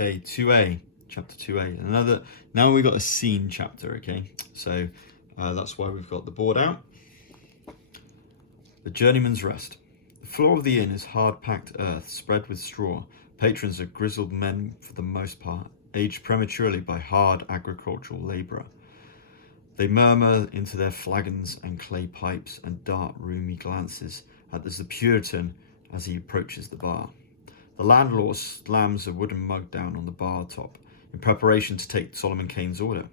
Okay, 2A, chapter 2A. Now we've got a scene chapter, okay? So that's why we've got the board out. The Journeyman's Rest. The floor of the inn is hard-packed earth spread with straw. Patrons are grizzled men for the most part, aged prematurely by hard agricultural labour. They murmur into their flagons and clay pipes and dart roomy glances at the Puritan as he approaches the bar. The landlord slams a wooden mug down on the bar top in preparation to take Solomon Kane's order.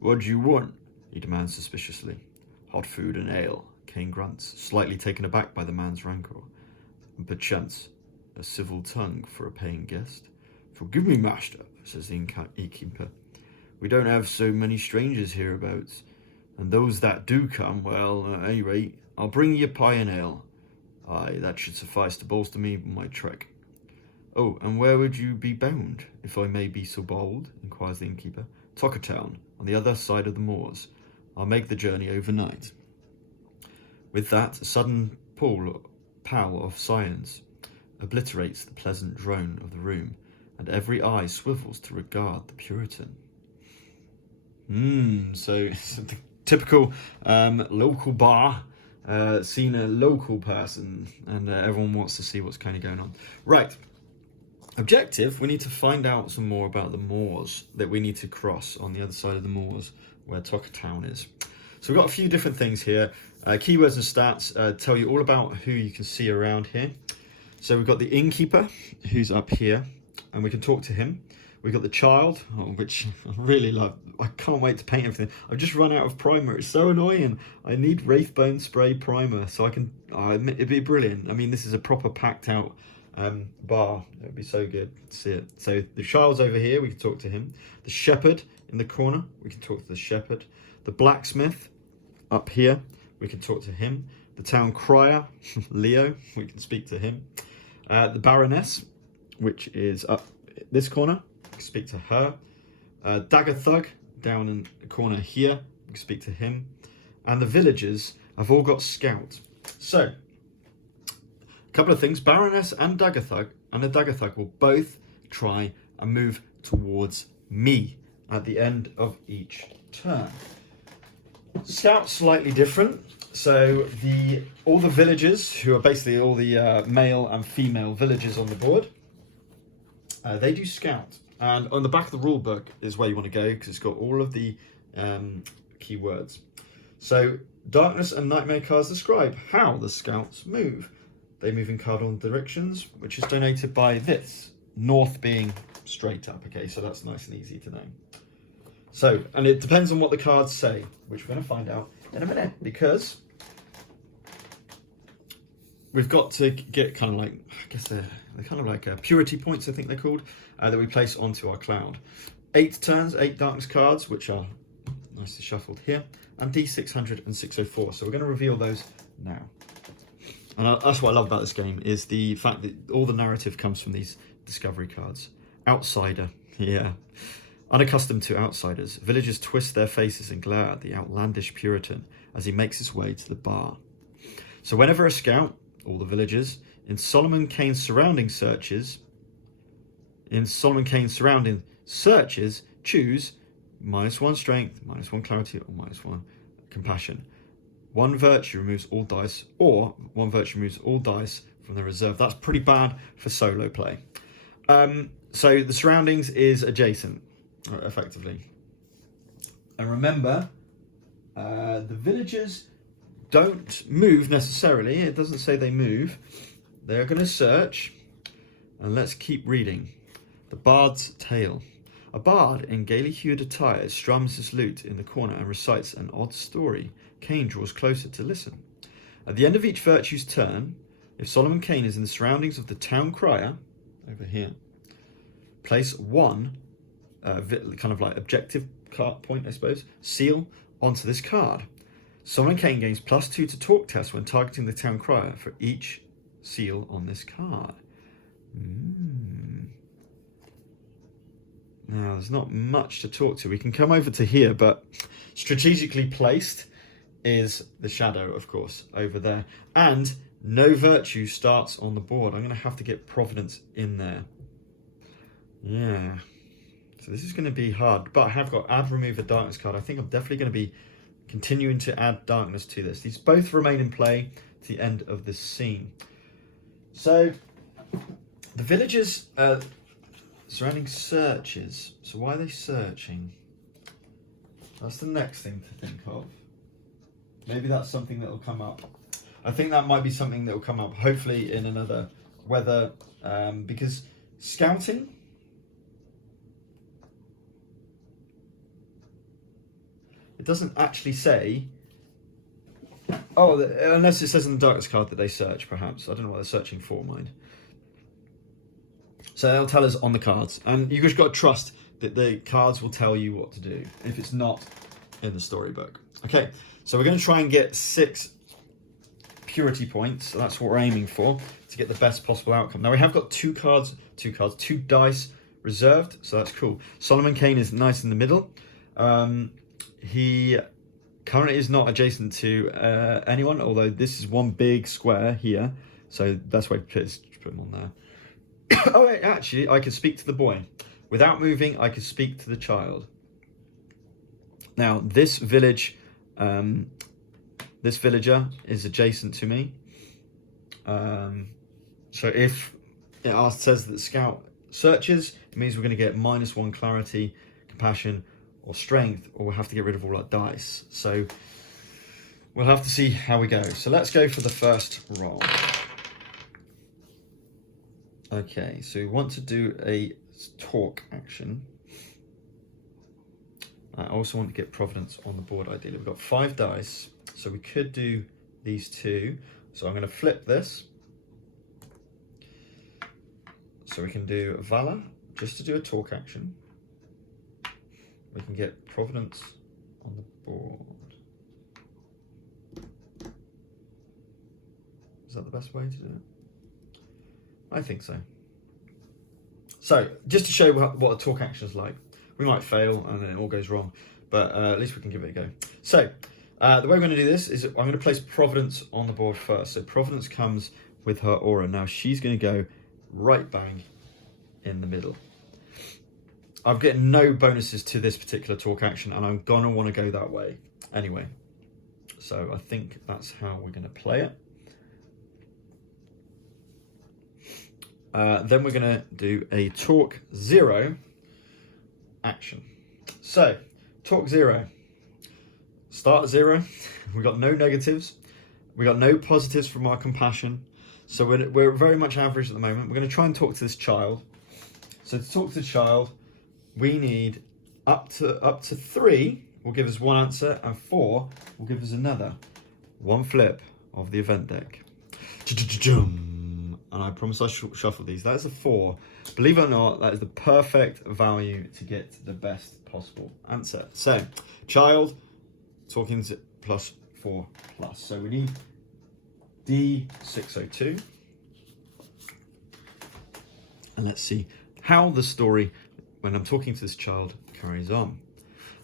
"What do you want?" he demands suspiciously. "Hot food and ale," Kane grunts, slightly taken aback by the man's rancour. "And perchance a civil tongue for a paying guest." "Forgive me, master," says the innkeeper. "We don't have so many strangers hereabouts, and those that do come, well, at any rate, I'll bring you a pie and ale. Aye, that should suffice to bolster me my trek." "Oh, and where would you be bound, if I may be so bold?" inquires the innkeeper. "Town, on the other side of the moors. I'll make the journey overnight." With that, a sudden pow of silence obliterates the pleasant drone of the room, and every eye swivels to regard the Puritan. So it's the typical local bar, seeing a local person, and everyone wants to see what's kind of going on. Right. Objective, we need to find out some more about the moors that we need to cross on the other side of the moors where Town is. So we've got a few different things here. Keywords and stats tell you all about who you can see around here. So we've got the innkeeper, who's up here, and we can talk to him. We've got the child, which I really love. I can't wait to paint everything. I've just run out of primer. It's so annoying. I need Wraithbone spray primer so I can... it'd be brilliant. I mean, this is a proper packed out bar. It would be so good to see it. So the child's over here. We can talk to him. The shepherd in the corner. We can talk to the shepherd. The blacksmith up here. We can talk to him. The town crier, Leo. We can speak to him. The baroness, which is up this corner. We can speak to her. Dagger Thug down in the corner here. We can speak to him. And the villagers have all got scouts. So, a couple of things. Baroness and the Dagger Thug will both try and move towards me at the end of each turn. Scouts slightly different. So all the villagers, who are basically all the male and female villagers on the board, they do scout. And on the back of the rule book is where you want to go, because it's got all of the keywords. So darkness and nightmare cards describe how the scouts move. They move in cardinal directions, which is denoted by this, north being straight up. Okay, so that's nice and easy to know. So, and it depends on what the cards say, which we're going to find out in a minute, because we've got to get kind of like, I guess they're kind of like purity points, I think they're called, that we place onto our cloud. 8 turns, 8 darkness cards, which are nicely shuffled here, and D600 and 604. So we're going to reveal those now. And that's what I love about this game, is the fact that all the narrative comes from these discovery cards. Outsider, yeah. Unaccustomed to outsiders, villagers twist their faces and glare at the outlandish Puritan as he makes his way to the bar. So whenever a scout, all the villagers, in Solomon Kane's surrounding searches, choose -1 strength, -1 clarity, or -1 compassion. 1 virtue removes all dice, or 1 virtue removes all dice from the reserve. That's pretty bad for solo play. So the surroundings is adjacent, effectively. And remember, the villagers don't move necessarily. It doesn't say they move. They're going to search. And let's keep reading. The Bard's Tale. A bard in gaily hued attire strums his lute in the corner and recites an odd story. Kane draws closer to listen. At the end of each virtue's turn, if Solomon Kane is in the surroundings of the town crier, over here, place 1 kind of like objective card point, I suppose, seal onto this card. Solomon Kane gains +2 to talk test when targeting the town crier for each seal on this card. Now, there's not much to talk to. We can come over to here, but strategically placed is the shadow, of course, over there. And no virtue starts on the board. I'm going to have to get Providence in there. Yeah. So this is going to be hard, but I have got add, remove a darkness card. I think I'm definitely going to be continuing to add darkness to this. These both remain in play to the end of this scene. So the villagers surrounding searches. So why are they searching? That's the next thing to think of. Maybe that's something that will come up. I think that might be something that will come up, hopefully in another weather, because scouting. It doesn't actually say. Oh, unless it says in the darkness card that they search, perhaps. I don't know what they're searching for, mind. So they'll tell us on the cards. And you just got to trust that the cards will tell you what to do if it's not in the storybook. Okay, so we're going to try and get 6 purity points. So that's what we're aiming for, to get the best possible outcome. Now we have got two dice reserved. So that's cool. Solomon Kane is nice in the middle. He currently is not adjacent to anyone, although this is one big square here. So that's why I put him on there. Oh, wait, actually, I could speak to the boy. Without moving, I could speak to the child. Now, this village, this villager is adjacent to me. So if it says that scout searches, it means we're going to get -1 clarity, compassion, or strength, or we'll have to get rid of all our dice. So we'll have to see how we go. So let's go for the first roll. Okay, so we want to do a talk action. I also want to get Providence on the board, ideally. We've got 5 dice, so we could do these 2. So I'm going to flip this. So we can do Valor, just to do a talk action. We can get Providence on the board. Is that the best way to do it? I think so. So, just to show you what a talk action is like. We might fail and then it all goes wrong, but at least we can give it a go. So, the way we're going to do this is I'm going to place Providence on the board first. So Providence comes with her aura. Now she's going to go right bang in the middle. I've getting no bonuses to this particular talk action, and I'm going to want to go that way anyway. So I think that's how we're going to play it. Then we're going to do a talk 0 action. So, talk 0. Start at 0. We got no negatives. We got no positives from our compassion. So we're very much average at the moment. We're going to try and talk to this child. So to talk to the child, we need up to 3 will give us 1 answer, and 4 will give us another. 1 flip of the event deck. And I promise I shuffle these. That is a 4. Believe it or not, that is the perfect value to get the best possible answer. So, child, talking to +4+. So we need D602. And let's see how the story, when I'm talking to this child, carries on.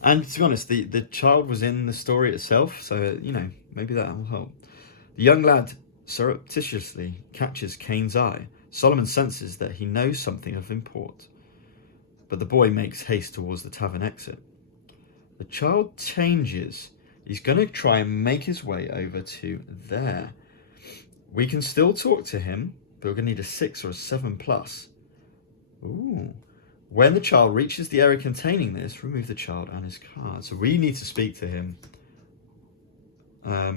And to be honest, the child was in the story itself, so, you know, maybe that will help. The young lad surreptitiously catches Kane's eye. Solomon senses that he knows something of import, but the boy makes haste towards the tavern exit. The child changes. He's going to try and make his way over to there. We can still talk to him, but we're going to need a 6 or a 7+. Ooh. When the child reaches the area containing this, remove the child and his card. So we need to speak to him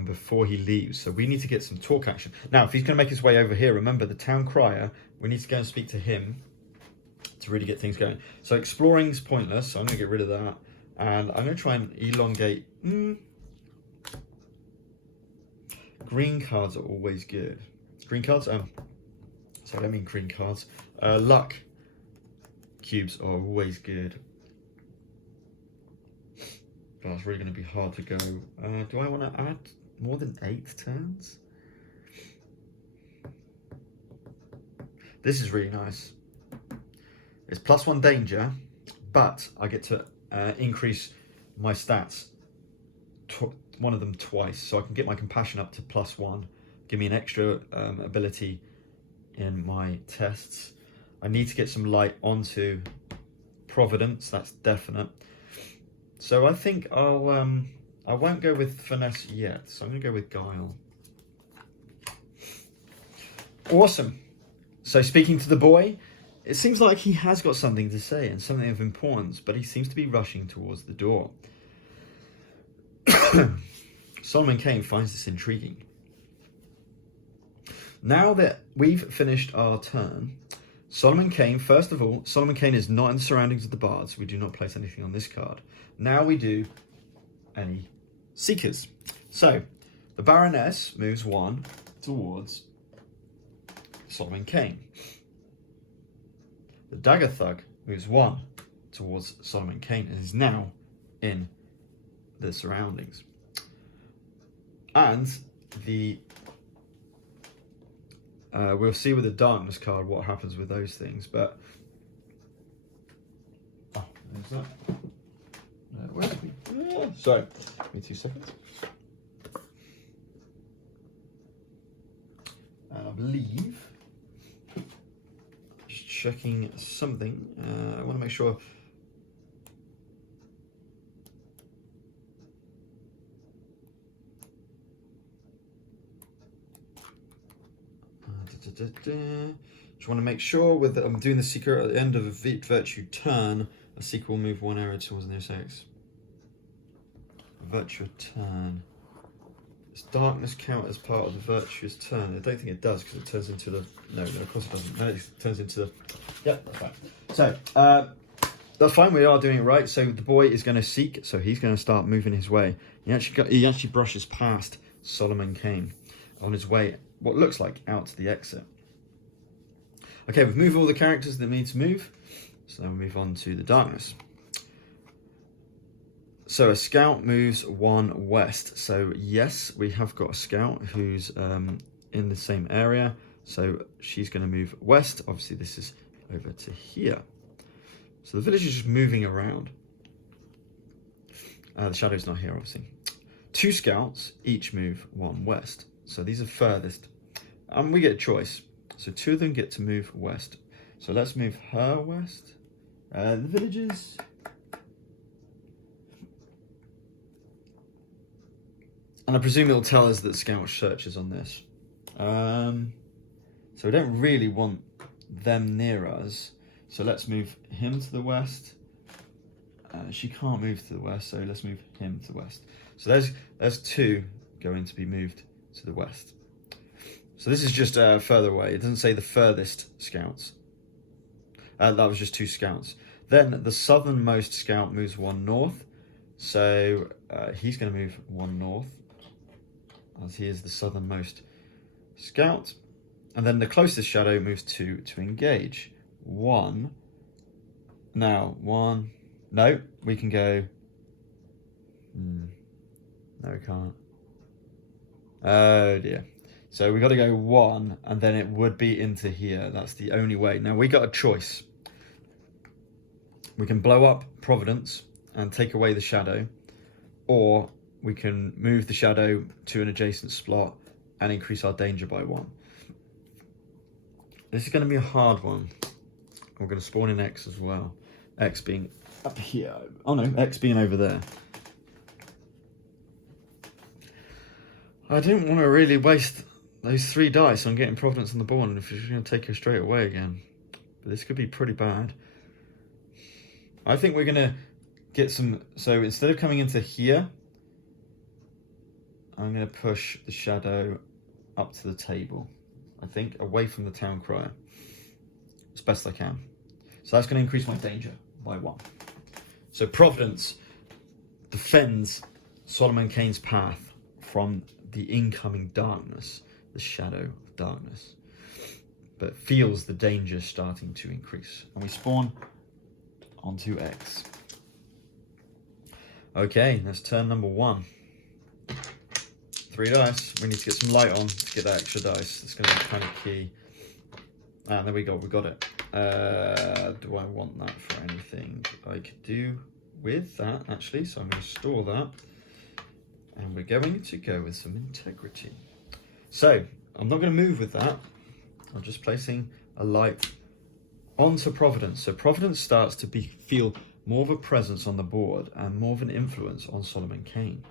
before he leaves. So we need to get some talk action. Now, if he's going to make his way over here, remember the town crier, we need to go and speak to him to really get things going. So exploring is pointless, so I'm going to get rid of that. And I'm going to try and elongate. Green cards are always good. Green cards? Sorry, I don't mean green cards. Luck cubes are always good. That's really going to be hard to go. Do I want to add more than 8 turns? This is really nice. It's +1 danger, but I get to increase my stats, one of them twice, so I can get my compassion up to +1, give me an extra ability in my tests. I need to get some light onto Providence, that's definite. So I think I won't go with finesse yet, so I'm going to go with guile. Awesome. So speaking to the boy, it seems like he has got something to say and something of importance, but he seems to be rushing towards the door. Solomon Kane finds this intriguing. Now that we've finished our turn, Solomon Kane, first of all, Solomon Kane is not in the surroundings of the bards. We do not place anything on this card. Now we do any seekers. So the Baroness moves 1 towards Solomon Kane. The Dagger Thug moves 1 towards Solomon Kane and is now in the surroundings. And the we'll see with the Darkness card what happens with those things, but there's that. Where's me? Sorry, give me 2 seconds. And I believe, just checking something, I want to make sure. Just want to make sure with I'm doing the seeker at the end of a virtue turn, a seeker will move 1 arrow towards the nearest X. Virtue turn. Does darkness count as part of the virtuous turn? I don't think it does because it turns into the no, of course it doesn't. No, it turns into the that's fine. So that's fine. We are doing it right. So the boy is going to seek. So he's going to start moving his way. He actually brushes past Solomon Kane on his way, what looks like out to the exit. Okay, we've moved all the characters that we need to move. So now we move on to the darkness. So a scout moves 1 west. So yes, we have got a scout who's in the same area. So she's going to move west. Obviously, this is over to here. So the village is just moving around. The shadow's not here, obviously. 2 scouts each move 1 west. So these are furthest. And we get a choice. So 2 of them get to move west. So let's move her west. The villages. And I presume it'll tell us that scout searches on this. So we don't really want them near us. So let's move him to the west. She can't move to the west, so let's move him to the west. So there's 2 going to be moved to the west. So this is just further away. It doesn't say the furthest scouts. That was just 2 scouts. Then the southernmost scout moves 1 north. So he's going to move 1 north, as he is the southernmost scout. And then the closest shadow moves 2 to engage. 1. Now, 1. No, we can go. No, we can't. Oh dear. So we got to go 1, and then it would be into here. That's the only way. Now we got a choice. We can blow up Providence and take away the shadow, or we can move the shadow to an adjacent slot and increase our danger by 1. This is going to be a hard one. We're going to spawn in X as well. X being up here. Oh no, X being over there. I didn't want to really waste those 3 dice on getting Providence on the board, and if you're going to take her straight away again. But this could be pretty bad. I think we're going to get some... So instead of coming into here, I'm going to push the shadow up to the table. I think away from the town crier as best I can. So that's going to increase my danger by 1. So Providence defends Solomon Kane's path from the incoming darkness, the shadow of darkness, but feels the danger starting to increase. And we spawn onto X. Okay, that's turn number 1. 3 dice. We need to get some light on to get that extra dice. It's going to be kind of key. And there we go. We got it. Do I want that for anything? I could do with that, actually. So I'm going to store that. And we're going to go with some integrity. So I'm not going to move with that. I'm just placing a light On to Providence. So Providence starts to feel more of a presence on the board and more of an influence on Solomon Kane,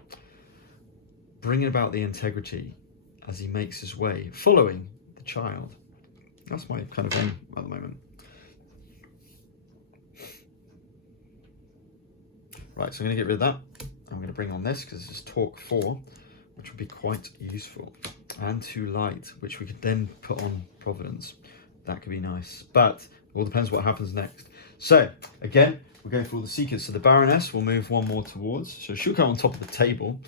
bringing about the integrity as he makes his way, following the child. That's my kind of aim at the moment. Right, so I'm going to get rid of that. I'm going to bring on this because this is talk 4, which would be quite useful. And 2 light, which we could then put on Providence. That could be nice, but it all depends what happens next. So again, we're going through all the secrets. So the Baroness will move 1 more towards, so she'll go on top of the table.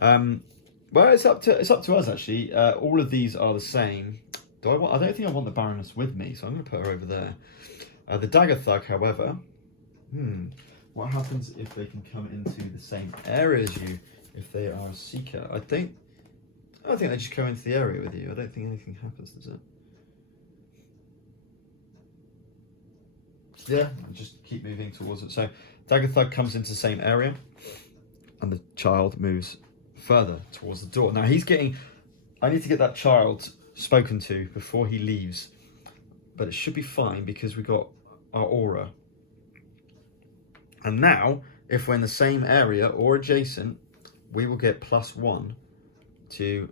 Well, it's up to us actually. All of these are the same. I don't think I want the Baroness with me, so I'm going to put her over there. The Dagger Thug, however, what happens if they can come into the same area as you if they are a seeker? I think they just go into the area with you. I don't think anything happens, does it? Yeah, I'll just keep moving towards it. So Dagger Thug comes into the same area and the child moves further towards the door. Now I need to get that child spoken to before he leaves, but it should be fine because we got our aura. And now, if we're in the same area or adjacent, we will get +1 to...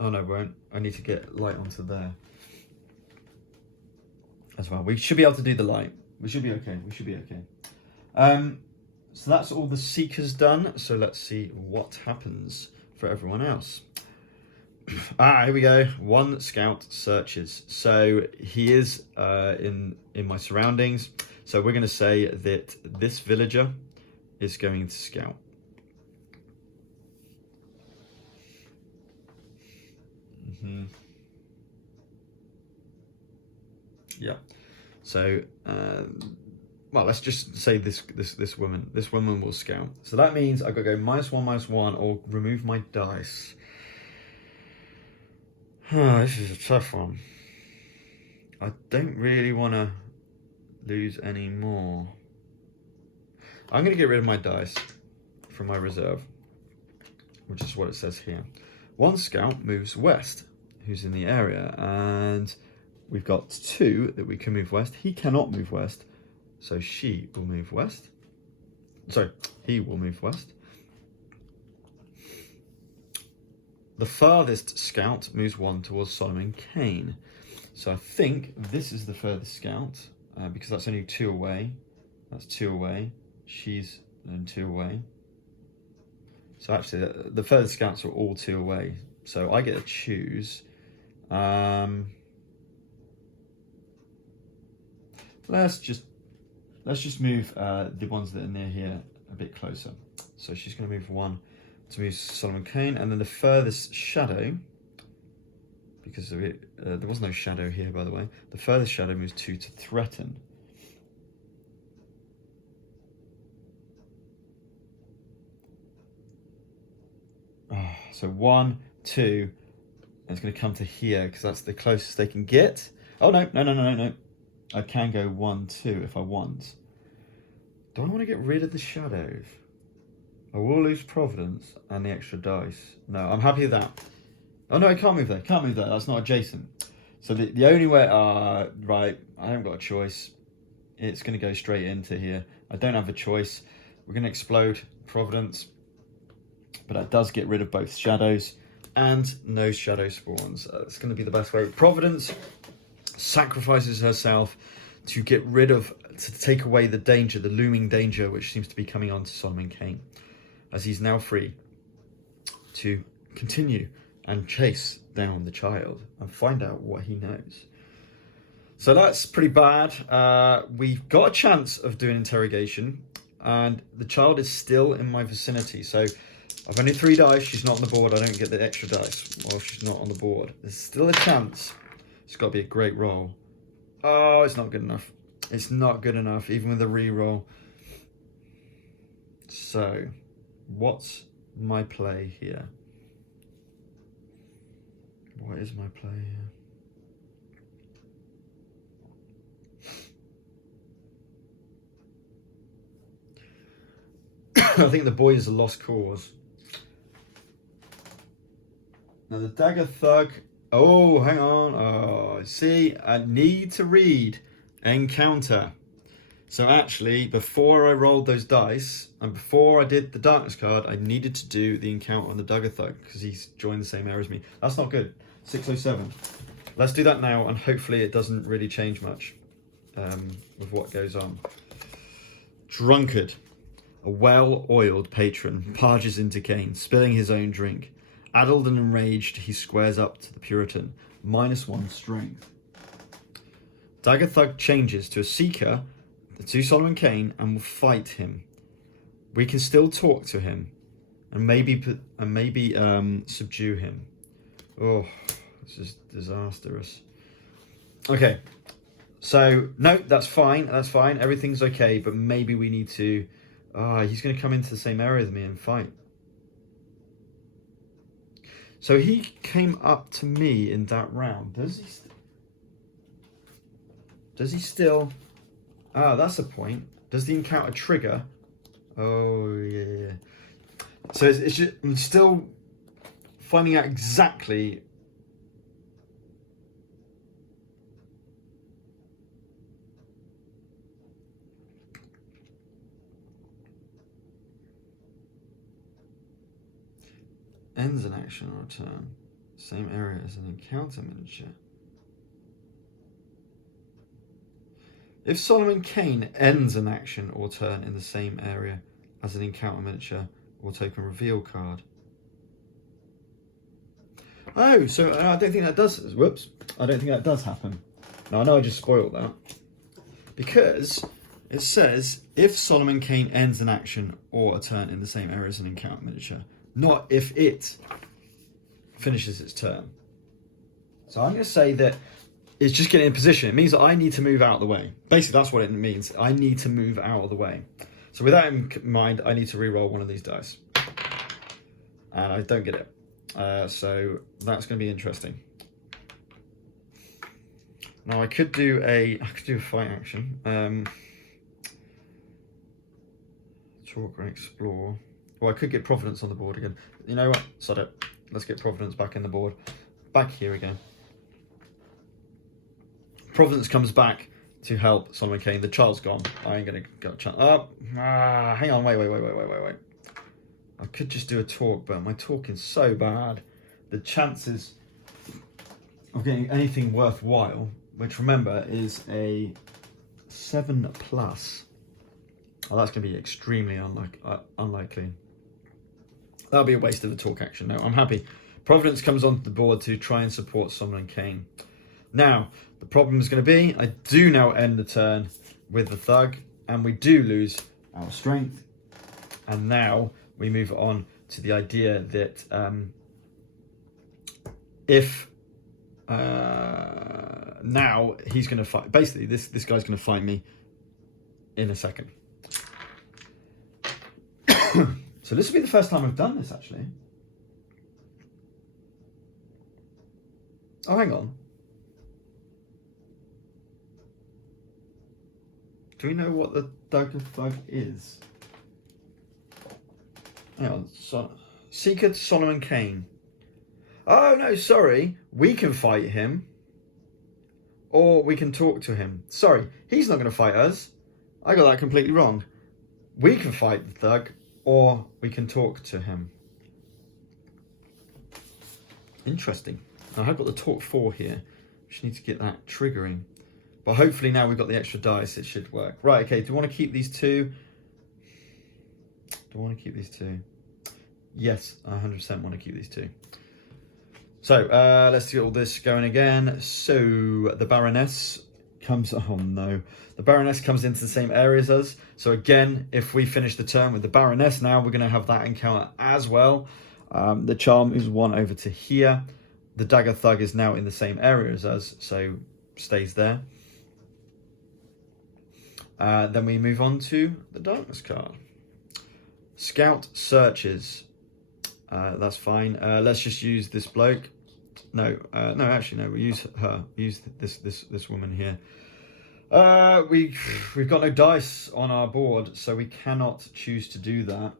Oh no, we won't. I need to get light onto there as well. We should be able to do the light. We should be okay. So that's all the seekers done. So let's see what happens for everyone else. Here we go. 1 scout searches. So he is in my surroundings. So we're going to say that this villager is going to scout. Yeah. So, well, let's just say this woman will scout. So that means I've got to go -1/-1 or remove my dice. This is a tough one. I don't really want to lose any more. I'm going to get rid of my dice from my reserve, which is what it says here. 1 scout moves west, who's in the area, and we've got 2 that we can move west. He cannot move west, so she will move west. Sorry, he will move west. The farthest scout moves 1 towards Solomon Kane. So I think this is the furthest scout, because that's only 2 away. That's 2 away. She's then 2 away. So actually, the furthest scouts are all 2 away. So I get to choose. Let's just move the ones that are near here a bit closer. So she's going to move 1 to move Solomon Kane, and then the furthest shadow, because of it, there was no shadow here, by the way. The furthest shadow moves 2 to threaten. So 1, 2, and it's going to come to here because that's the closest they can get. Oh no! I can go 1, 2 if I want. Do I want to get rid of the shadows? I will lose Providence and the extra dice. No, I'm happy with that. Oh no, I can't move there. That's not adjacent. So the only way, right, I haven't got a choice. It's going to go straight into here. I don't have a choice. We're going to explode Providence. But that does get rid of both shadows and no shadow spawns. It's going to be the best way. Providence sacrifices herself to get rid of, to take away the danger, the looming danger, which seems to be coming on to Solomon Kane, as he's now free to continue and chase down the child and find out what he knows. So that's pretty bad. We've got a chance of doing interrogation, and the child is still in my vicinity. So I've only 3 dice. She's not on the board. I don't get the extra dice while she's not on the board. There's still a chance. It's got to be a great roll. Oh, it's not good enough. It's not good enough, even with a re-roll. So, what's my play here? What is my play here? I think the boy is a lost cause. Now the Dagger Thug. Oh, hang on. Oh, see, I need to read Encounter. So actually, before I rolled those dice, and before I did the darkness card, I needed to do the encounter on the Dagger Thug, because he's joined the same area as me. That's not good. 607. Let's do that now, and hopefully it doesn't really change much with what goes on. Drunkard. A well-oiled patron barges into Kane, spilling his own drink. Addled and enraged, he squares up to the Puritan. -1 strength. Dagger Thug changes to a Seeker to Solomon Kane and will fight him. We can still talk to him and maybe subdue him. Oh, this is disastrous. Okay, so no, that's fine. That's fine. Everything's okay, but maybe we need to. He's going to come into the same area as me and fight. So he came up to me in that round. Does he still? That's a point. Does the encounter trigger? Oh, yeah. So it's just, I'm still finding out exactly. Ends an action or a turn. Same area as an encounter miniature. If Solomon Kane ends an action or turn in the same area as an encounter miniature or token reveal card. Oh, so I don't think that does. Whoops. I don't think that does happen. Now, I know I just spoiled that. Because it says, if Solomon Kane ends an action or a turn in the same area as an encounter miniature, not if it finishes its turn. So I'm going to say that it's just getting in position. It means that I need to move out of the way. Basically, that's what it means. I need to move out of the way. So with that in mind, I need to re-roll one of these dice. And I don't get it. So that's going to be interesting. Now I could do a fight action. Talk and explore. Well, I could get Providence on the board again. You know what? Sod it. Let's get Providence back in the board. Back here again. Providence comes back to help Solomon Kane. The child's gone. I ain't gonna go chance. Hang on. Wait. I could just do a talk, but my talking's so bad. The chances of getting anything worthwhile, which remember is a 7+. Oh, that's going to be extremely unlikely. That'll be a waste of a talk action. No, I'm happy. Providence comes onto the board to try and support Solomon Kane. Now, the problem is going to be, I do now end the turn with the Thug, and we do lose our strength. And now we move on to the idea that now he's going to fight. Basically, this guy's going to fight me in a second. So this will be the first time I've done this, actually. Oh, hang on. Do we know what the Dagger Thug is? Hang on. Seeker to Solomon Kane. Oh, no, sorry. We can fight him. Or we can talk to him. Sorry, he's not going to fight us. I got that completely wrong. We can fight the Thug, or we can talk to him. Interesting. Now, I've got the talk 4 here. Just need to get that triggering. But hopefully now we've got the extra dice, it should work. Right, okay, do you want to keep these two? Do I want to keep these two? Yes, I 100% want to keep these two. So, let's get all this going again. So, the Baroness comes... Oh, no. The Baroness comes into the same area as us. So, again, if we finish the turn with the Baroness now, we're going to have that encounter as well. The Charm is 1 over to here. The Dagger Thug is now in the same area as us, so stays there. Then we move on to the Darkness card. Scout searches. That's fine. Let's just use this bloke. No, actually, no. We use her. We use this woman here. We've got no dice on our board, so we cannot choose to do that.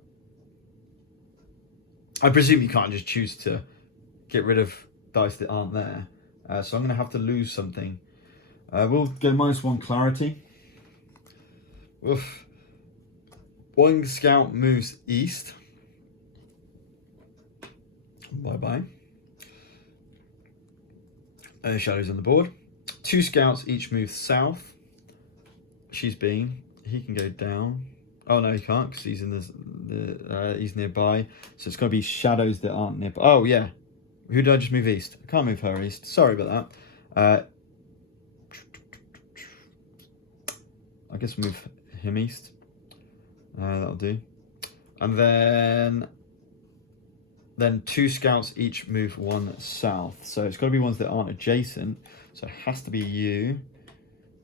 I presume you can't just choose to get rid of dice that aren't there. So I'm going to have to lose something. We'll go -1 clarity. Oof. 1 scout moves east. Bye-bye. Shadows on the board. 2 scouts each move south. He can go down. Oh no, he can't because he's in he's nearby. So it's got to be shadows that aren't nearby. Oh yeah, who did I just move east? I can't move her east. Sorry about that. I guess we'll move him east. That'll do. And then 2 scouts each move 1 south. So it's got to be ones that aren't adjacent. So it has to be you.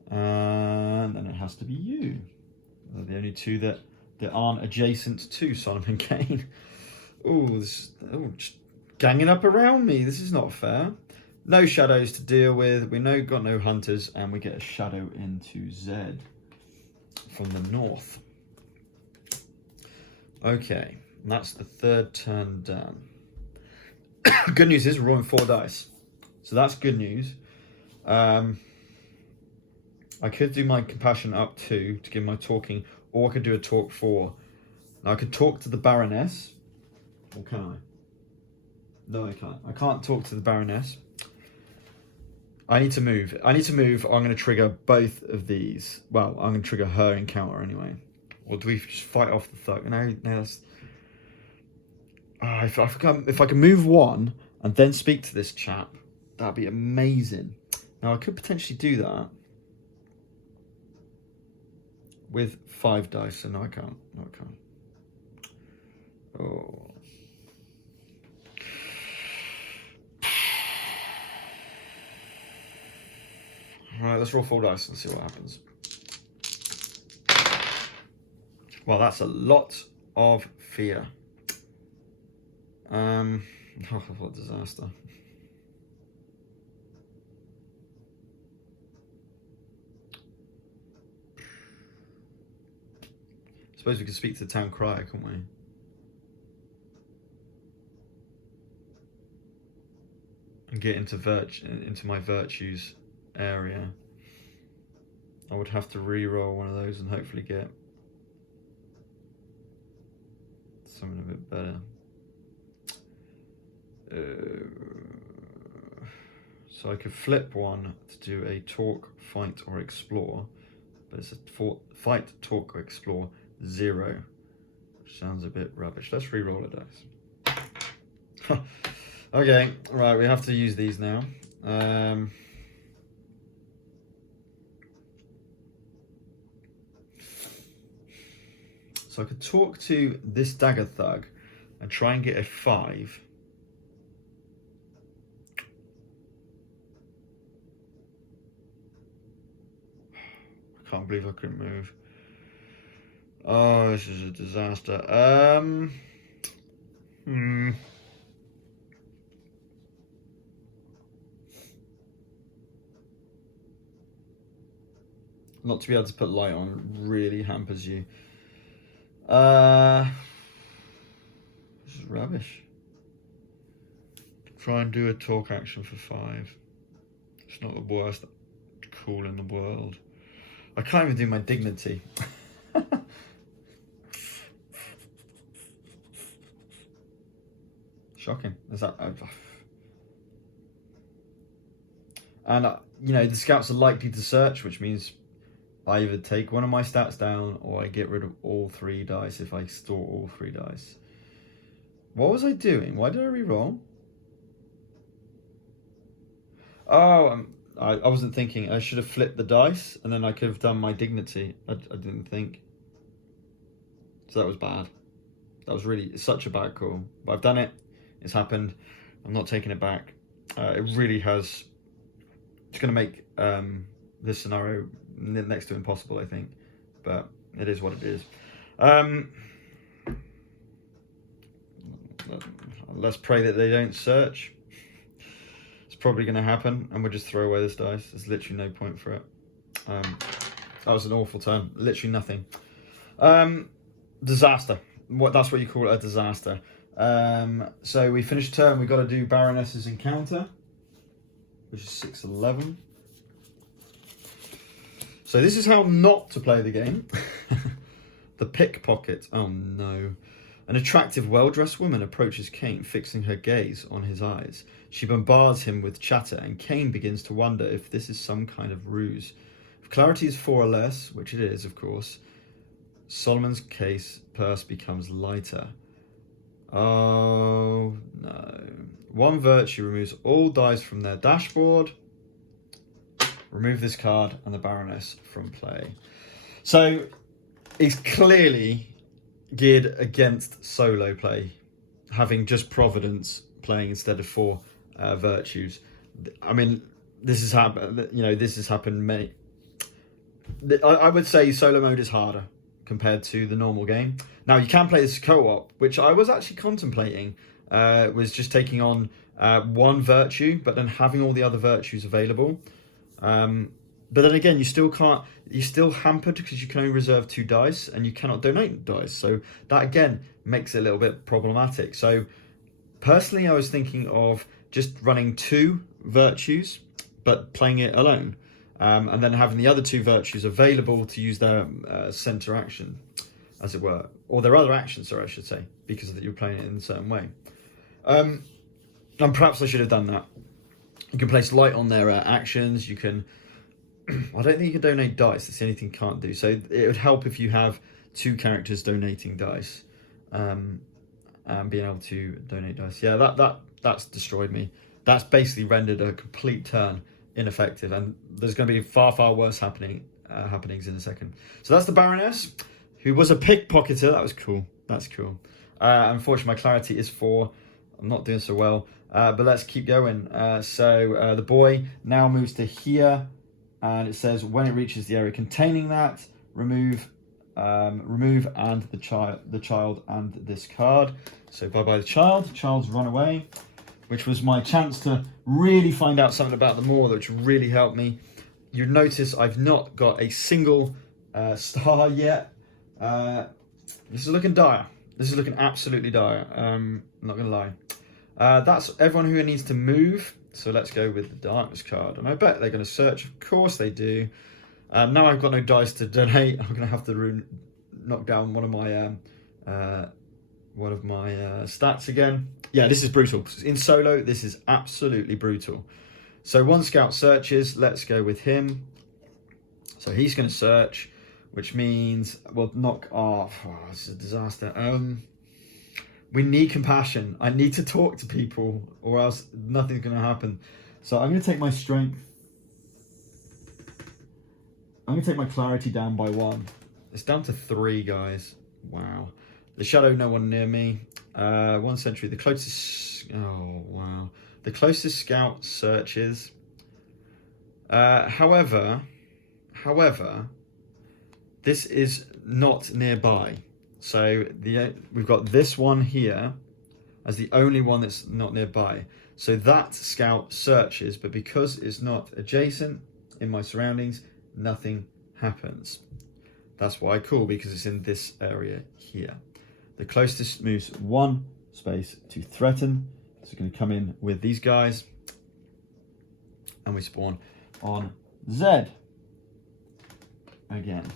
And then it has to be you. They're the only 2 that aren't adjacent to Solomon Kane. Just ganging up around me. This is not fair. No shadows to deal with. Got no hunters, and we get a shadow into Z from the north. Okay, and that's the 3rd turn done. Good news is we're rolling 4 dice, so that's good news. I could do my compassion up 2 to give my talking, or I could do a talk 4. Now I could talk to the Baroness, or can I? No, I can't. I can't talk to the Baroness. I need to move. I'm going to trigger both of these. Well, I'm going to trigger her encounter anyway. Or do we just fight off the thug? No, that's... if I can move 1 and then speak to this chap, that'd be amazing. Now, I could potentially do that with 5 dice. So no, I can't. No, I can't. Oh... Alright, let's roll 4 dice and see what happens. Well, that's a lot of fear. Oh, what a disaster. I suppose we could speak to the town crier, couldn't we? And get into my virtues area. I would have to re-roll one of those and hopefully get something a bit better. So I could flip 1 to do a talk, fight, or explore, but it's a fight, talk, or explore 0, which sounds a bit rubbish. Let's re-roll a dice. Okay, right, we have to use these now. So I could talk to this dagger thug and try and get a 5. I can't believe I couldn't move. Oh, this is a disaster. Not to be able to put light on really hampers you. This is rubbish. Try and do a talk action for 5. It's not the worst call in the world. I can't even do my dignity. Shocking. Is that? And the scouts are likely to search, which means I either take one of my stats down or I get rid of all 3 dice if I store all 3 dice. What was I doing? Why did I re-roll? Oh, I wasn't thinking. I should have flipped the dice and then I could have done my dignity. I didn't think. So that was bad. That was really such a bad call. But I've done it. It's happened. I'm not taking it back. It really has. It's going to make this scenario next to impossible, I think, but it is what it is. Let's pray that they don't search. It's probably going to happen, and we'll just throw away this dice. There's literally no point for it. That was an awful turn. Literally nothing. Disaster. That's what you call a disaster. So we finished turn. We got to do Baroness's encounter, which is 6-11. So this is how not to play the game. The pickpocket. Oh no. An attractive, well-dressed woman approaches Kane, fixing her gaze on his eyes. She bombards him with chatter, and Kane begins to wonder if this is some kind of ruse. If clarity is 4 or less, which it is, of course, Solomon's purse becomes lighter. Oh no. One virtue removes all dice from their dashboard. Remove this card and the Baroness from play. So it's clearly geared against solo play, having just Providence playing instead of 4 virtues. I mean, this has happened. You know, this has happened many. I would say solo mode is harder compared to the normal game. Now you can play this co-op, which I was actually contemplating. Was just taking on 1 virtue, but then having all the other virtues available. But then again, you still can't. You're still hampered because you can only reserve 2 dice, and you cannot donate dice. So that again makes it a little bit problematic. So personally, I was thinking of just running 2 virtues, but playing it alone, and then having the other 2 virtues available to use their center action, as it were, or their other actions, sorry, I should say, because you're playing it in a certain way. And perhaps I should have done that. You can place light on their actions. You can. I don't think you can donate dice. That's the only thing you can't do. So it would help if you have 2 characters donating dice, and being able to donate dice. Yeah, that's destroyed me. That's basically rendered a complete turn ineffective, and there's going to be far worse happenings in a second. So that's the Baroness, who was a pickpocketer. That was cool. That's cool. Unfortunately, my clarity is 4. I'm not doing so well, but let's keep going. So the boy now moves to here, and it says when it reaches the area containing that, remove and the child and this card. So bye the child. Child's run away, which was my chance to really find out something about them more, which really helped me. You notice I've not got a single star yet. This is looking dire. This is looking absolutely dire. I'm not gonna lie. That's everyone who needs to move. So let's go with the darkness card. And I bet they're going to search. Of course they do. Now I've got no dice to donate. I'm going to have to knock down one of my stats again. Yeah, this is brutal. In solo, this is absolutely brutal. So 1 scout searches. Let's go with him. So he's going to search, which means we'll knock off. Oh, this is a disaster. We need compassion. I need to talk to people, or else nothing's going to happen. So I'm going to take my strength. I'm going to take my clarity down by 1. It's down to 3, guys. Wow. The shadow, no one near me. 1 sentry. The closest. Oh wow. The closest scout searches. However, this is not nearby. So we've got this one here as the only one that's not nearby. So that scout searches, but because it's not adjacent in my surroundings, nothing happens. That's why I call, because it's in this area here. The closest moves 1 space to threaten. So we're going to come in with these guys, and we spawn on Z again.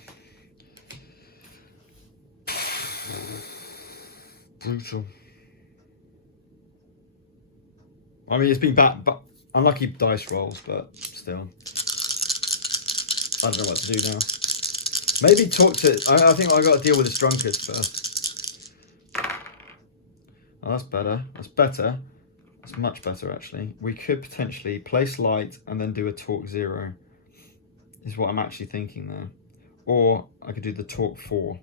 Brutal. I mean, it's been bad, but unlucky dice rolls, but still. I don't know what to do now. Maybe talk to. I think I got to deal with this drunkard first. Oh, that's better. That's better. That's much better, actually. We could potentially place light and then do a talk 0. Is what I'm actually thinking there. Or I could do the talk 4.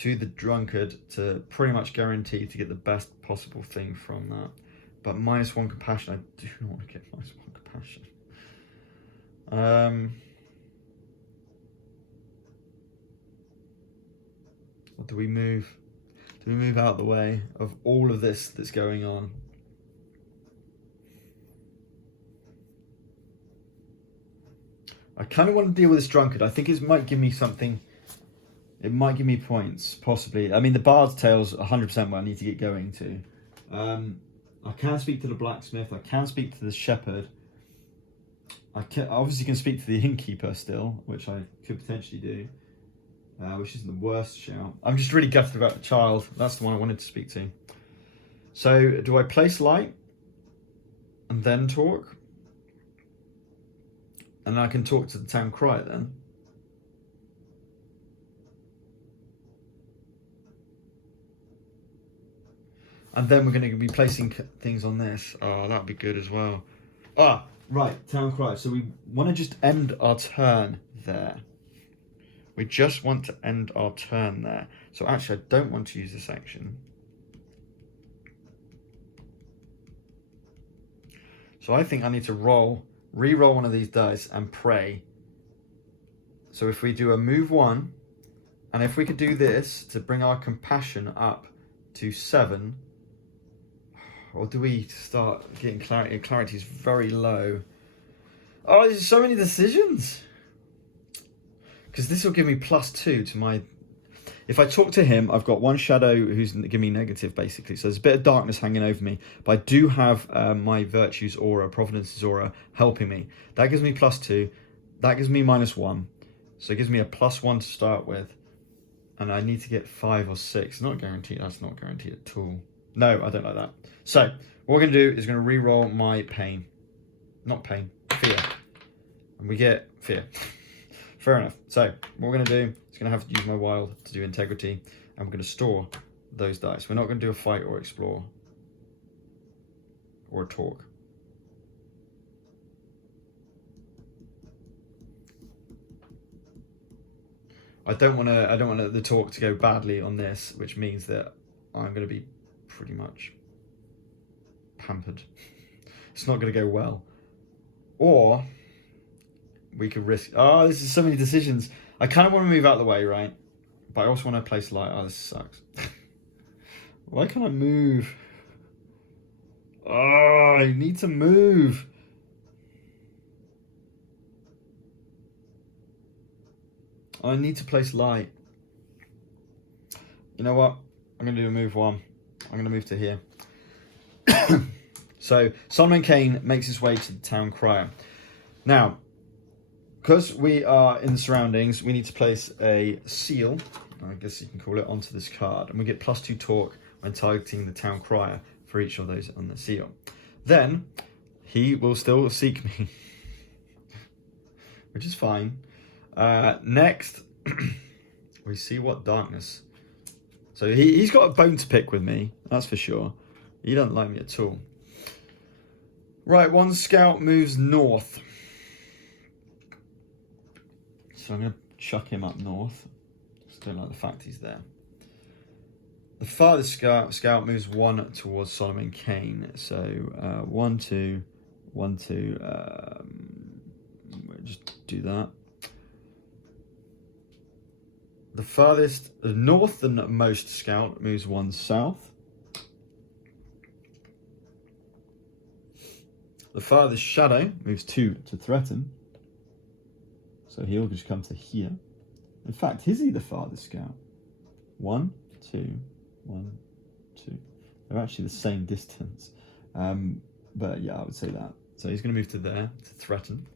To the drunkard to pretty much guarantee to get the best possible thing from that. But -1 compassion, I do not want to get -1 compassion. Or do we move? Do we move out the way of all of this that's going on? I kind of want to deal with this drunkard. I think it might give me something. It might give me points, possibly. I mean, the Bard's Tale's 100% what I need to get going to. I can speak to the blacksmith. I can speak to the shepherd. obviously can speak to the innkeeper still, which I could potentially do, which isn't the worst shout. I'm just really gutted about the child. That's the one I wanted to speak to. So do I place light and then talk? And I can talk to the town crier then. And then we're going to be placing things on this. Oh, that'd be good as well. Ah, right, town crier. So we want to just end our turn there. We just want to end our turn there. So actually, I don't want to use this action. So I think I need to re-roll one of these dice and pray. So if we do a move 1, and if we could do this to bring our compassion up to 7, or do we start getting clarity? Clarity is very low. Oh, there's so many decisions. Because this will give me +2 to my... If I talk to him, I've got one shadow who's giving me negative, basically. So there's a bit of darkness hanging over me. But I do have my Virtue's aura, Providence's aura, helping me. That gives me +2. That gives me -1. So it gives me a +1 to start with. And I need to get 5 or 6. Not guaranteed. That's not guaranteed at all. No, I don't like that. So what we're going to do is going to re-roll my pain. Not pain, fear. And we get fear. Fair enough. So what we're going to do is going to have to use my wild to do integrity. And we're going to store those dice. We're not going to do a fight or explore. Or a talk. I don't want the talk to go badly on this, which means that I'm going to be pretty much pampered. It's not going to go well. Or we could risk... Oh, this is so many decisions. I kind of want to move out of the way, right? But I also want to place light. Oh, this sucks. Why can't I move? Oh, I need to move. I need to place light. You know what? I'm going to do a move 1. I'm going to move to here. So Solomon Kane makes his way to the town crier. Now, because we are in the surroundings, we need to place a seal, I guess you can call it, onto this card. And we get +2 talk when targeting the town crier for each of those on the seal. Then, he will still seek me. Which is fine. Next, we see what darkness. So he's got a bone to pick with me, that's for sure. He doesn't like me at all. Right, one scout moves north. So I'm going to chuck him up north. Just don't like the fact he's there. The farthest scout moves 1 towards Solomon Kane. So 1, 2, 1, 2. Just do that. The northernmost scout moves 1 south. The farthest shadow moves 2 to threaten. So he'll just come to here. In fact, is he the farthest scout? 1, 2, 1, 2. They're actually the same distance. But yeah, I would say that. So he's going to move to there to threaten.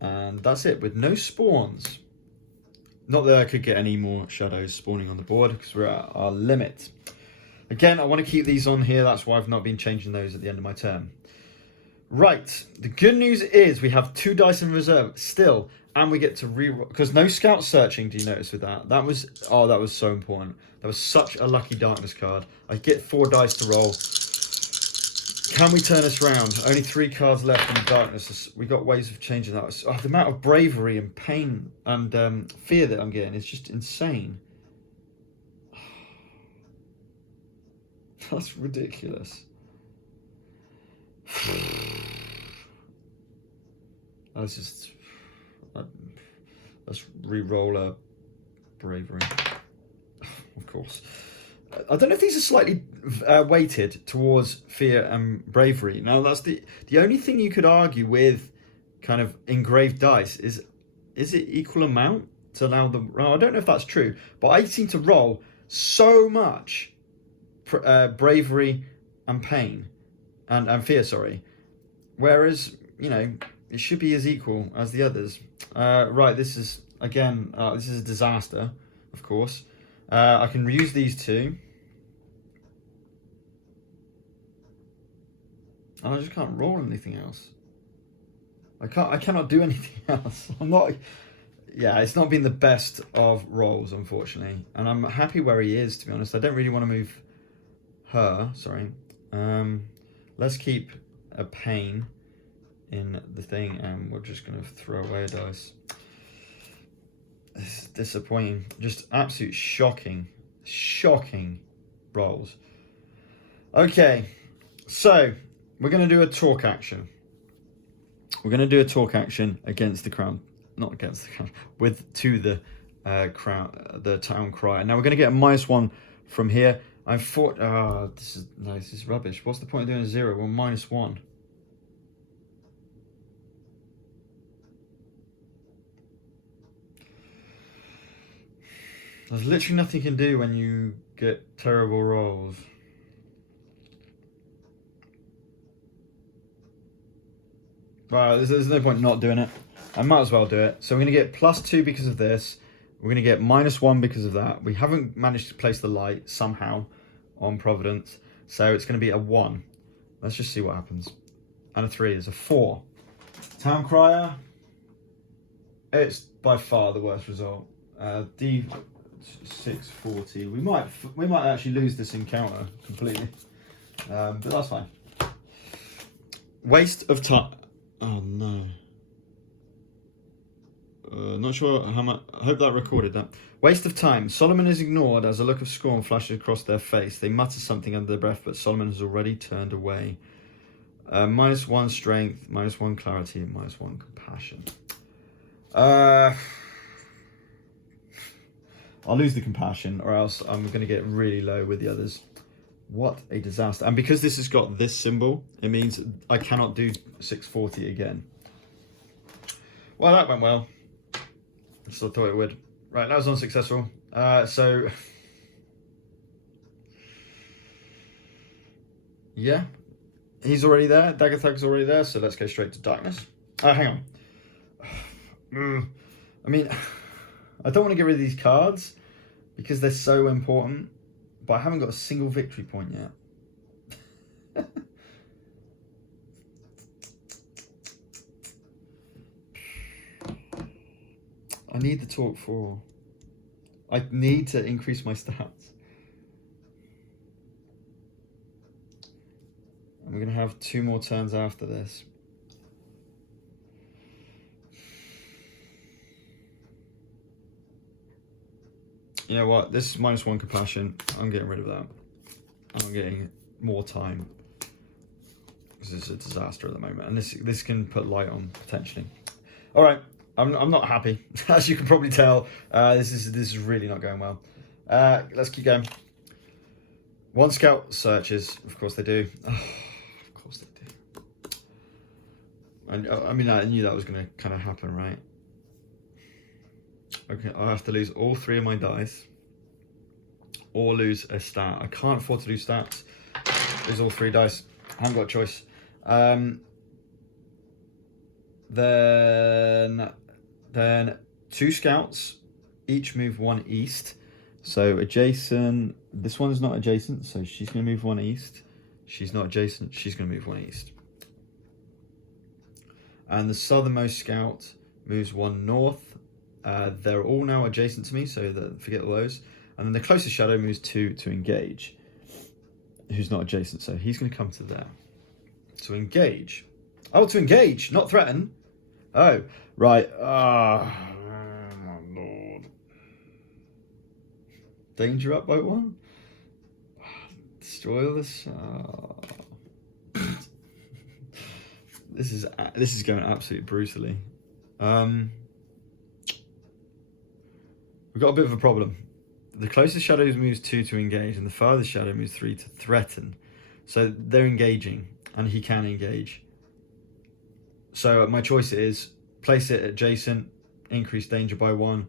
And that's it, with no spawns. Not that I could get any more shadows spawning on the board, because we're at our limit. Again, I want to keep these on here. That's why I've not been changing those at the end of my turn. Right. The good news is we have 2 dice in reserve still, and we get to reroll. Because no scout searching, do you notice with that? That was so important. That was such a lucky darkness card. I get 4 dice to roll. Can we turn this round? Only 3 cards left in the darkness. We got ways of changing that. The amount of bravery and pain and fear that I'm getting is just insane. That's ridiculous. Let's re-roll a bravery. Of course. I don't know if these are slightly weighted towards fear and bravery. Now, that's the only thing you could argue with kind of engraved dice is it equal amount to allow the... I don't know if that's true, but I seem to roll so much bravery and pain and fear, sorry. Whereas you know, it should be as equal as the others. Right, this is, again, this is a disaster, of course. I can reuse these two. And I just can't roll anything else. I cannot do anything else. I'm not... Yeah, it's not been the best of rolls, unfortunately. And I'm happy where he is, to be honest. I don't really want to move her, sorry. Let's keep a pain in the thing, and we're just going to throw away a dice. This is disappointing. Just absolute shocking rolls. Okay, so we're going to do a talk action. We're going to do a talk action against the crown. Not against the crown, to the the town crier. Now we're going to get a -1 from here. I thought, this is rubbish. What's the point of doing a 0? Well, -1. There's literally nothing you can do when you get terrible rolls. Right, there's no point not doing it. I might as well do it. So we're going to get +2 because of this. We're going to get -1 because of that. We haven't managed to place the light somehow on Providence. So it's going to be a 1. Let's just see what happens. And a 3 is a 4. Town Crier. It's by far the worst result. D640. We might actually lose this encounter completely. But that's fine. Waste of time. Oh no. Not sure how much. I hope that recorded that. Waste of time. Solomon is ignored as a look of scorn flashes across their face. They mutter something under their breath, but Solomon has already turned away. -1 strength, -1 clarity, and -1 compassion. I'll lose the compassion, or else I'm going to get really low with the others. What a disaster. And because this has got this symbol, it means I cannot do 640 again. Well, that went well. I still thought it would. Right, that was unsuccessful. So, yeah, he's already there. Dagathag's already there, so let's go straight to darkness. Hang on. I mean, I don't want to get rid of these cards because they're so important, but I haven't got a single victory point yet. I need the talk 4. I need to increase my stats. And we're going to have 2 more turns after this. You know what? This is -1 compassion. I'm getting rid of that. I'm getting more time. This is a disaster at the moment. And this can put light on, potentially. All right. I'm not happy. As you can probably tell, this is really not going well. Let's keep going. 1 scout searches. Of course they do. Oh, of course they do. I mean, I knew that was going to kind of happen, right? Okay, I have to lose all 3 of my dice. Or lose a stat. I can't afford to lose stats. Lose all 3 dice. I haven't got a choice. Then 2 scouts, each move 1 east. So adjacent, this one is not adjacent, so she's going to move 1 east. She's not adjacent, she's going to move 1 east. And the southernmost scout moves 1 north. They're all now adjacent to me, so forget all those. And then the closest shadow moves 2 to engage, who's not adjacent, so he's going to come to there. To engage. Oh, to engage, not threaten. Oh, right. Oh, my lord. Danger up by 1? Destroy this. This is going absolutely brutally. We've got a bit of a problem. The closest shadow moves 2 to engage, and the farthest shadow moves 3 to threaten. So they're engaging, and he can engage. So my choice is place it adjacent, increase danger by 1,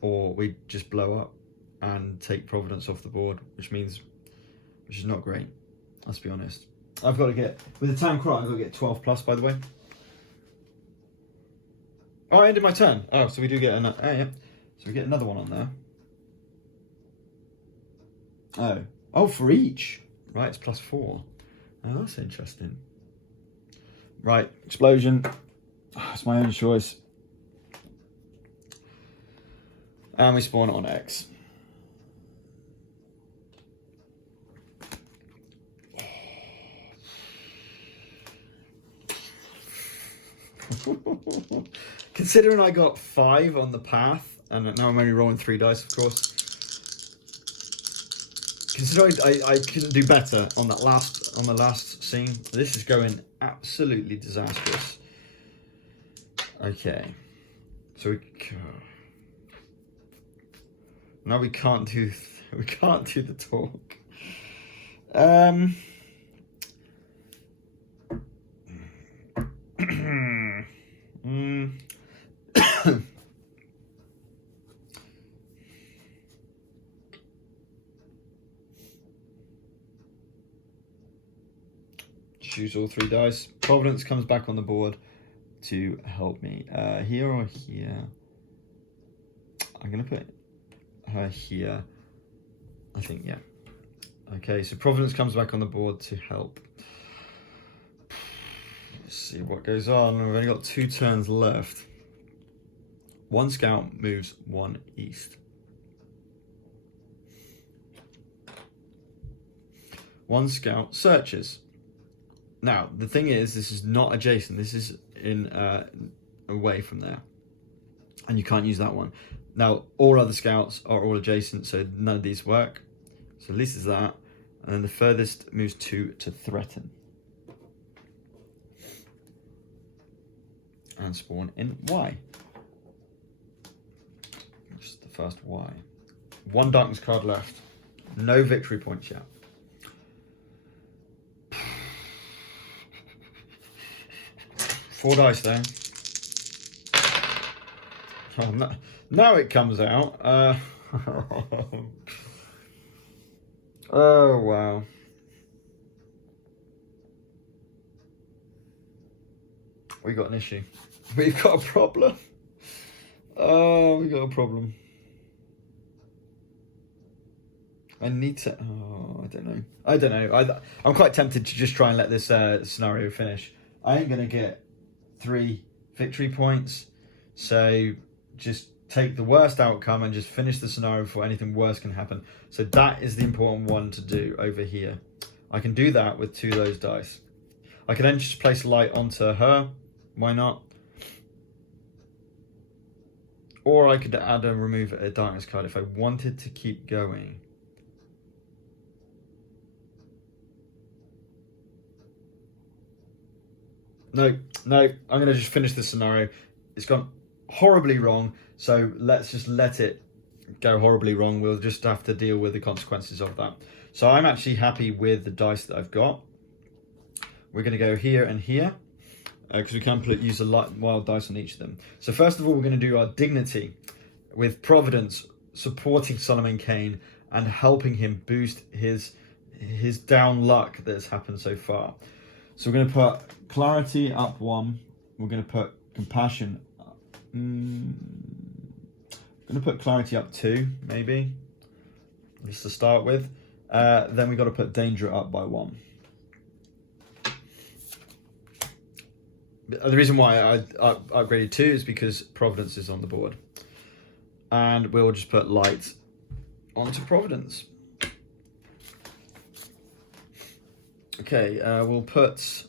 or we just blow up and take Providence off the board, which is not great. Let's be honest. I've got to get, with the town cry, I've got to get 12 plus, by the way. Oh, I ended my turn. Oh, so we do get another. Oh, yeah. So we get another one on there. Oh. Oh, for each. Right, it's +4. Oh, that's interesting. Right, explosion. Oh, it's my own choice. And we spawn it on X. Considering I got 5 on the path, and now I'm only rolling 3 dice, of course. Considering I couldn't do better on the last scene, this is going absolutely disastrous. Okay, so now we can't do the talk. Choose all 3 dice. Providence comes back on the board to help me. Here or here? I'm gonna put her here. I think, yeah. Okay, so Providence comes back on the board to help. Let's see what goes on. We've only got 2 turns left. 1 scout moves 1 east. 1 scout searches. Now, the thing is, this is not adjacent. This is in away from there. And you can't use that one. Now, all other scouts are all adjacent, so none of these work. So at least it's that. And then the furthest moves 2 to threaten. And spawn in Y. Just the first Y. 1 darkness card left. No victory points yet. Four dice though. Oh, no. Now it comes out. Oh, wow. We got an issue. We've got a problem. Oh, we got a problem. I need to. Oh, I don't know. I'm quite tempted to just try and let this scenario finish. I ain't gonna get 3 victory points, so just take the worst outcome and just finish the scenario before anything worse can happen. So that is the important one to do over here. I can do that with 2 of those dice. I can then just place light onto her. Why not? Or I could add and remove a darkness card if I wanted to keep going. No, I'm going to just finish this scenario. It's gone horribly wrong, so let's just let it go horribly wrong. We'll just have to deal with the consequences of that. So I'm actually happy with the dice that I've got. We're going to go here and here, because we can use a wild dice on each of them. So first of all, we're going to do our dignity with Providence supporting Solomon Kane and helping him boost his down luck that has happened so far. So we're going to put clarity up 1. We're going to put compassion up. I'm going to put clarity up 2, maybe, just to start with. Then we've got to put danger up by 1. The reason why I upgraded 2 is because Providence is on the board. And we'll just put light onto Providence. Okay, we'll put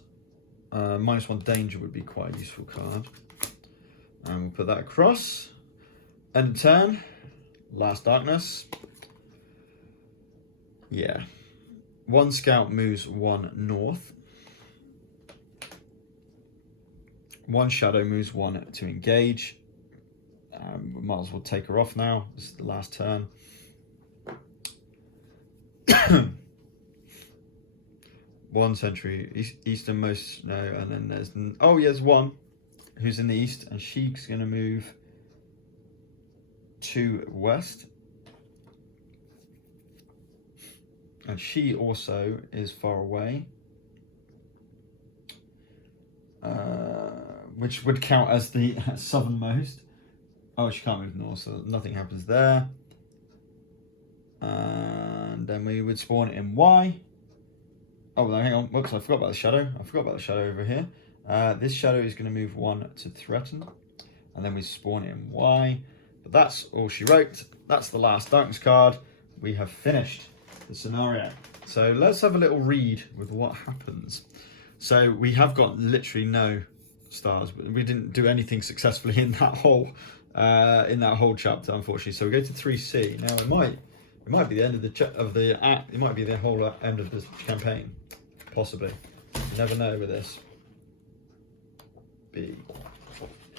-1 danger would be quite a useful card. And we'll put that across. End of turn. Last darkness. Yeah. 1 scout moves 1 north. 1 shadow moves 1 to engage. We might as well take her off now. This is the last turn. One sentry, easternmost, no, and then there's one who's in the east, and she's going to move to west. And she also is far away. which would count as the southernmost. Oh, she can't move north, so nothing happens there. And then we would spawn in Y. Oh, no, hang on. Whoops, I forgot about the shadow. I forgot about the shadow over here. This shadow is going to move 1 to threaten. And then we spawn in Y. But that's all she wrote. That's the last darkness card. We have finished the scenario. So let's have a little read with what happens. So we have got literally no stars. We didn't do anything successfully in that whole chapter, unfortunately. So we go to 3C. Now it might be the end of the act. It might be the whole end of the campaign, possibly. You never know with this. B.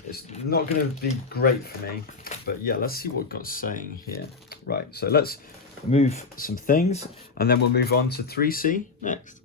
It's not going to be great for me, but yeah, let's see what God's saying here. Right, so let's move some things, and then we'll move on to 3C next.